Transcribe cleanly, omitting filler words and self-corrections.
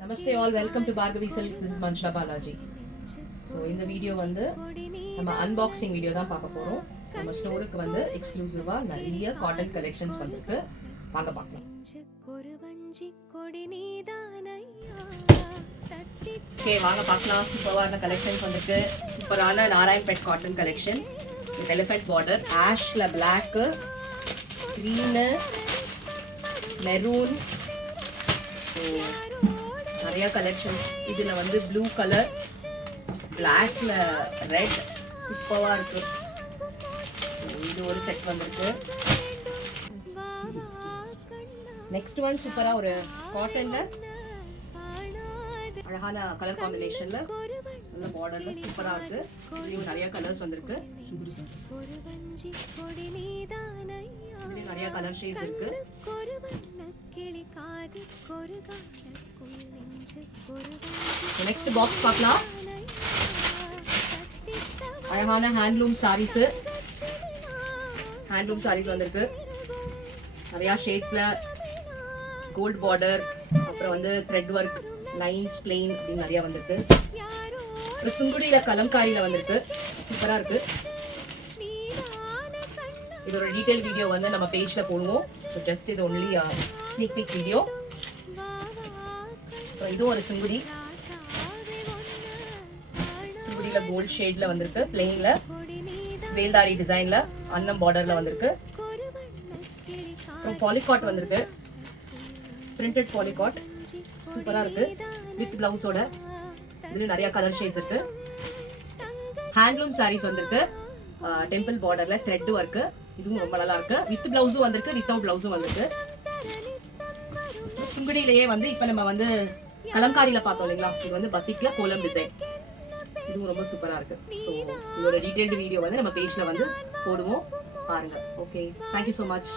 Namaste all, welcome to Bhargavi Silks. This is Manjula Balaji. So இந்த video வந்து நம்ம unboxing video தான் பார்க்க போறோம். நம்ம ஸ்டோருக்கு வந்து எக்ஸ்க்ளூசிவா நிறைய காட்டன் கலெக்ஷன்ஸ் வந்திருக்கு. வாங்க பார்க்கலாம். ஓகே வாங்க பார்க்கலாம். சூப்பரான கலெக்ஷன்ஸ் வந்திருக்கு. சூப்பரான Narayanpet cotton collection with elephant border, ஆஷ்ல பிளாக், கிரீன், மெரூன், நிறைய கலெக்ஷன். இதுல வந்து ப்ளூ கலர், பிளாக்ல ரெட், சூப்பரா இருக்கு. இது ஒரு செட் வந்திருக்கு. நெக்ஸ்ட் ஒன் சூப்பரா ஒரு காட்டன்ல அழகான கலர் காம்பினேஷன்ல நல்ல பார்டர்ல சூப்பரா இருக்கு. இதுலயும் நிறைய கலர்ஸ் வந்திருக்கு. இதுலயும் நிறைய கலர் ஷேட்ஸ் இருக்கு. நெக்ஸ்ட் பாக்ஸ் பார்க்கலாம். அழகான ஹேண்ட்லூம் சாரீஸ், ஹேண்ட்லூம் சாரீஸ் வந்திருக்கு. நிறைய ஷேட்ஸ்ல கோல்ட் பார்டர், அப்புறம் வந்து த்ரெட் ஒர்க், லைன்ஸ், பிளெயின் அப்படின்னு நிறைய வந்திருக்கு. ஒரு சுங்குடியில கலம்காரியில வந்திருக்கு. சூப்பரா இருக்கு. இதோட டீடைல் வீடியோ வந்து நம்ம பேஜ்ல போடுவோம். ஸோ ஜஸ்ட் இது ஒன்லி ஸ்னீக் பீக் வீடியோ. இதுவும் ஒரு சுங்குடி, சுங்குடியில கோல்ட் ஷேட்ல வந்திருக்கு. பிளெயின்ல வேல்தாரி டிசைன்ல அன்னம் பார்டர்ல வந்திருக்கு. அப்புறம் பாலிகாட் வந்திருக்கு, பிரிண்டட் பாலிகாட், சூப்பரா இருக்கு வித் பிளவுஸோட. இதுல நிறைய கலர் ஷேட்ஸ் இருக்கு. ஹேண்ட்லூம் சாரீஸ் வந்திருக்கு. டெம்பிள் பார்டர்ல த்ரெட் ஒர்க், இதுவும் ரொம்ப நல்லா இருக்கு. வித் பிளவுஸும் வந்திருக்கு, வித்தவுட் பிளவுஸும் வந்திருக்கு. சுங்குடியிலேயே வந்து இப்ப நம்ம வந்து கலம்காரியில பார்த்தோம் இல்லைங்களா, இது வந்து பத்திக்ல கோலம் டிசைன், இதுவும் ரொம்ப சூப்பரா இருக்கு. ஸோ இதோட டீடைல்டு வீடியோ வந்து நம்ம பேஜ்ல வந்து போடுவோம், பாருங்க. Okay, thank you so much.